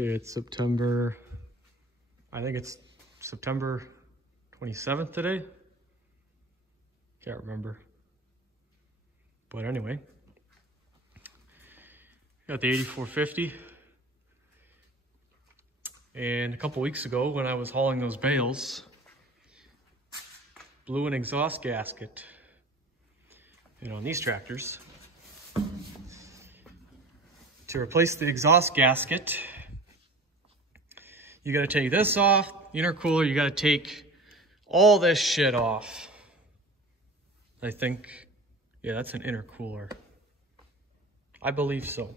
It's September, I think it's September 27th today. Can't remember. But anyway, got the 8450. And a couple weeks ago when I was hauling those bales, blew an exhaust gasket, on these tractors. To replace the exhaust gasket, you got to take this off, intercooler, you got to take all this shit off. I think, yeah, that's an intercooler. I believe so.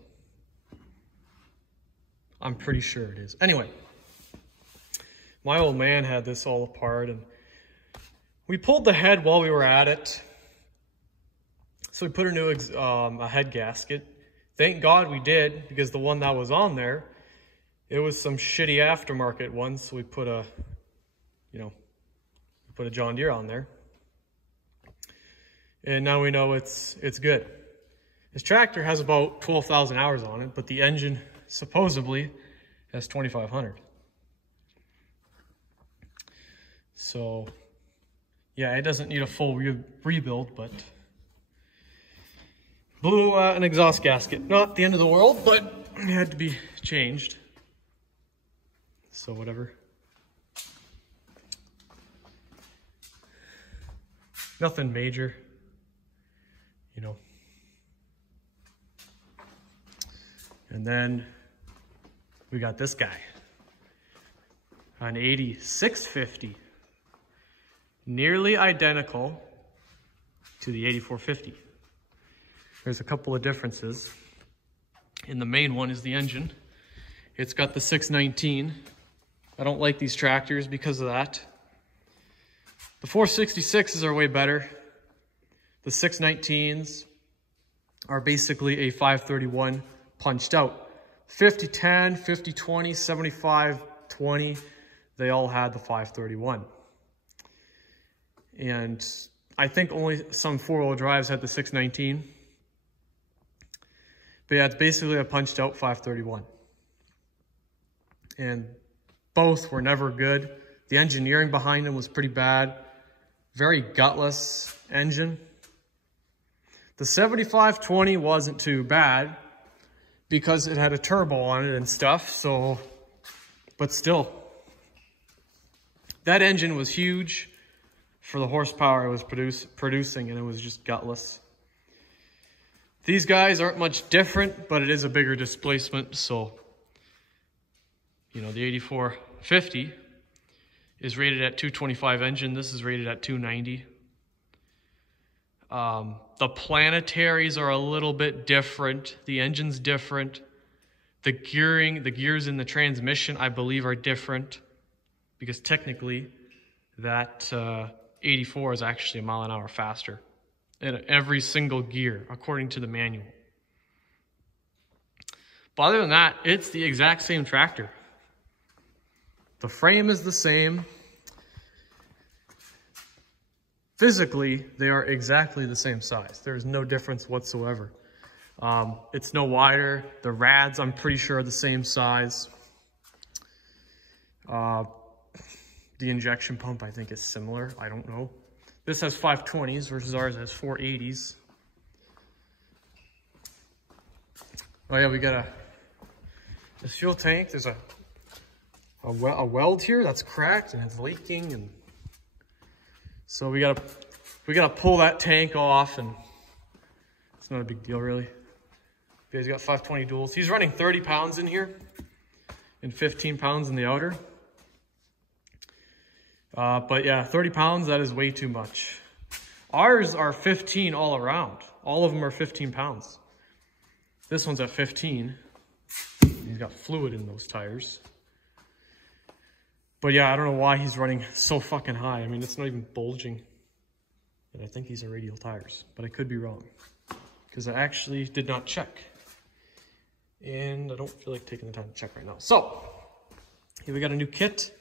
I'm pretty sure it is. Anyway, my old man had this all apart, and we pulled the head while we were at it. So we put a new a head gasket. Thank God we did, because the one that was on there, it was some shitty aftermarket one. So we put a, we put a John Deere on there. And now we know it's good. This tractor has about 12,000 hours on it, but the engine supposedly has 2,500. So, yeah, it doesn't need a full rebuild, but blew an exhaust gasket. Not the end of the world, but it had to be changed. So whatever. Nothing major, And then we got this guy, an 8650, nearly identical to the 8450. There's a couple of differences. And the main one is the engine. It's got the 619. I don't like these tractors because of that. The 466s are way better. The 619s are basically a 531 punched out. 5010, 5020, 7520, they all had the 531. And I think only some four-wheel drives had the 619. But yeah, it's basically a punched out 531. And both were never good. The engineering behind them was pretty bad. Very gutless engine. The 7520 wasn't too bad because it had a turbo on it and stuff, so, but still. That engine was huge for the horsepower it was producing, and it was just gutless. These guys aren't much different, but it is a bigger displacement, so, the 8450 is rated at 225 engine. This is rated at 290. The planetaries are a little bit different. The engine's different. The gears in the transmission, I believe, are different, because technically that 84 is actually a mile an hour faster in every single gear, according to the manual. But other than that, it's the exact same tractor. The frame is the same. Physically, they are exactly the same size. There's no difference whatsoever. It's no wider. The rads, I'm pretty sure, are the same size. The injection pump, I think, is similar. I don't know. This has 520s versus ours has 480s. Oh yeah, we got this fuel tank. There's a weld here that's cracked and it's leaking, and so we gotta pull that tank off, and it's not a big deal really. He's got 520 duals. He's running 30 pounds in here and 15 pounds in the outer. But yeah, 30 pounds, that is way too much. Ours are 15 all around. All of them are 15 pounds. This one's at 15. He's got fluid in those tires. But yeah, I don't know why he's running so fucking high. I mean, it's not even bulging. And I think these are radial tires, but I could be wrong, because I actually did not check. And I don't feel like taking the time to check right now. So, here we got a new kit.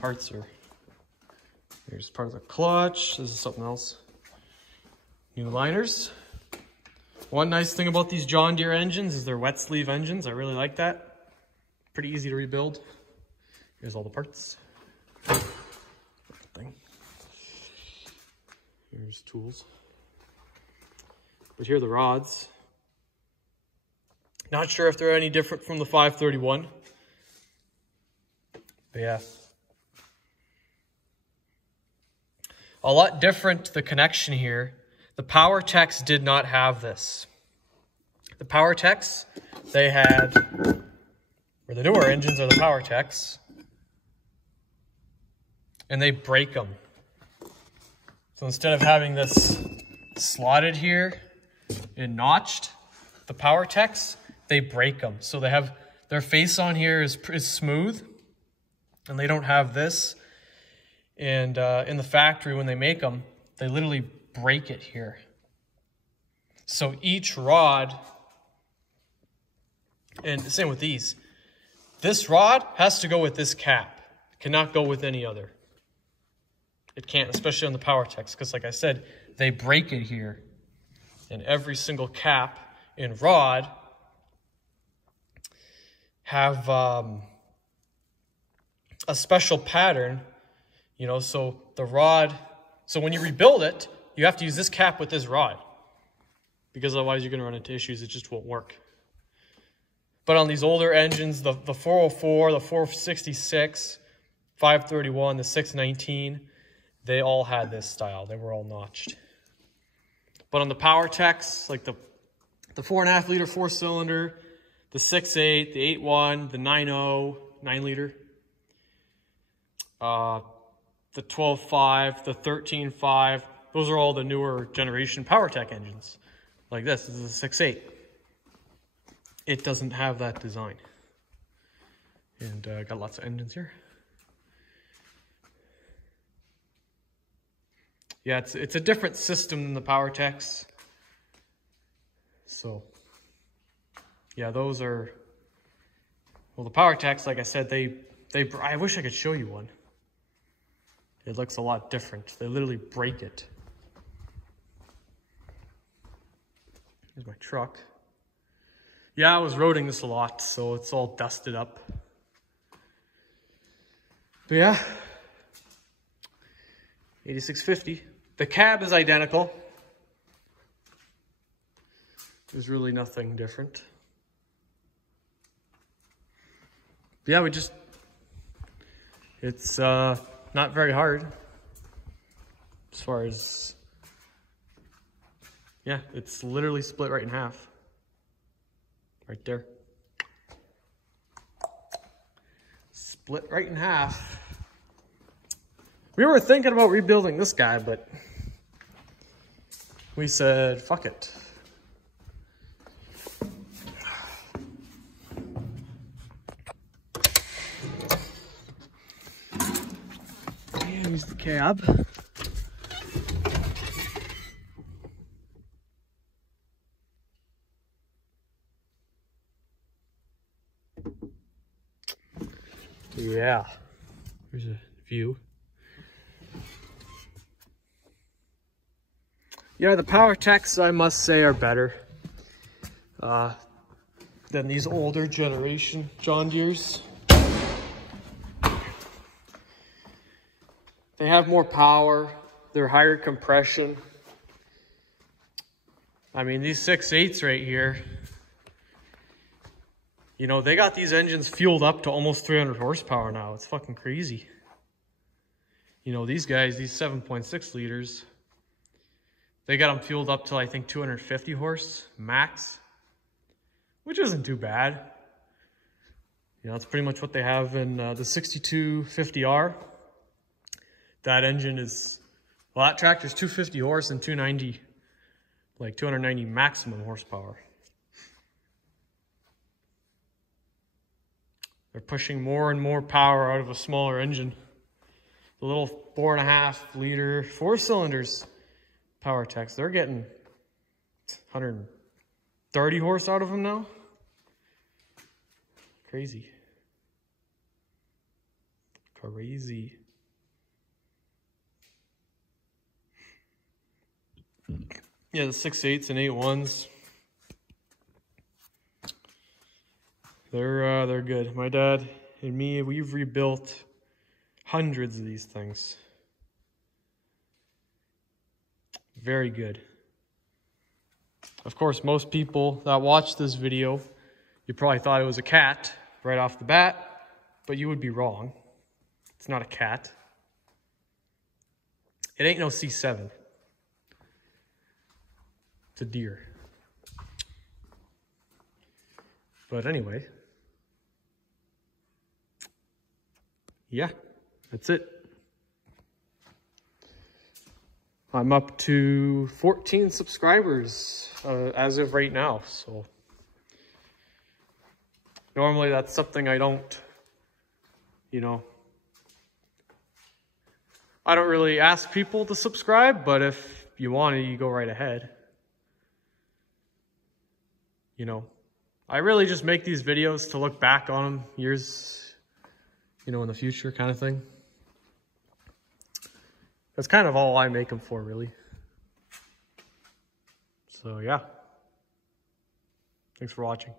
Parts are, there's part of the clutch. This is something else. New liners. One nice thing about these John Deere engines is they're wet sleeve engines. I really like that. Pretty easy to rebuild. Here's all the parts. Thing. Here's tools. But here are the rods. Not sure if they're any different from the 531. But yeah. A lot different, the connection here. The PowerTechs did not have this. The PowerTechs, they had, or the newer engines are the PowerTechs, and they break them. So instead of having this slotted here and notched, the PowerTechs, they break them. So they have, their face on here is smooth, and they don't have this. And in the factory, when they make them, they literally break it here. So each rod, and the same with these, this rod has to go with this cap. It cannot go with any other. It can't, especially on the PowerTechs, because like I said, they break it here. And every single cap and rod have a special pattern, you know, so the rod, so when you rebuild it, you have to use this cap with this rod, because otherwise you're going to run into issues. It just won't work. But on these older engines, the 404, the 466, 531, the 619, they all had this style. They were all notched. But on the PowerTechs, like the 4.5 liter 4-cylinder, the 6.8, the 8.1, the 9.0, 9 liter, the 12.5, the 13.5, those are all the newer generation PowerTech engines. Like this is a 6.8. It doesn't have that design. And got lots of engines here. Yeah, it's a different system than the PowerTechs. So, yeah, those are, well, the PowerTechs, like I said, I wish I could show you one. It looks a lot different. They literally break it. Here's my truck. Yeah, I was roading this a lot, so it's all dusted up. But yeah, 8650. The cab is identical. There's really nothing different. But yeah, it's not very hard as far as, yeah, it's literally split right in half. Right there. Split right in half. We were thinking about rebuilding this guy, but we said, fuck it. And use the cab. Yeah, here's a view. Yeah, the PowerTechs, I must say, are better than these older generation John Deeres. They have more power, they're higher compression. I mean, these 6.8s right here, you know, they got these engines fueled up to almost 300 horsepower now. It's fucking crazy. You know, these guys, these 7.6 liters, they got them fueled up to, I think, 250 horse max, which isn't too bad. You know, that's pretty much what they have in the 6250R. That engine is, well, that tractor's 250 horse and 290, like 290 maximum horsepower. They're pushing more and more power out of a smaller engine. The little 4.5 liter 4-cylinders PowerTechs, they're getting 130 horse out of them now. Crazy. Crazy. Yeah, the 6.8s and 8.1s, They're good. My dad and me, we've rebuilt hundreds of these things. Very good. Of course, most people that watch this video, you probably thought it was a cat right off the bat, but you would be wrong. It's not a cat. It ain't no C7. It's a Deere. But anyway, yeah, that's it. I'm up to 14 subscribers as of right now, so normally that's something I don't, I don't really ask people to subscribe, but if you want to, you go right ahead. I really just make these videos to look back on them years, in the future kind of thing. That's kind of all I make them for, really. So, yeah. Thanks for watching.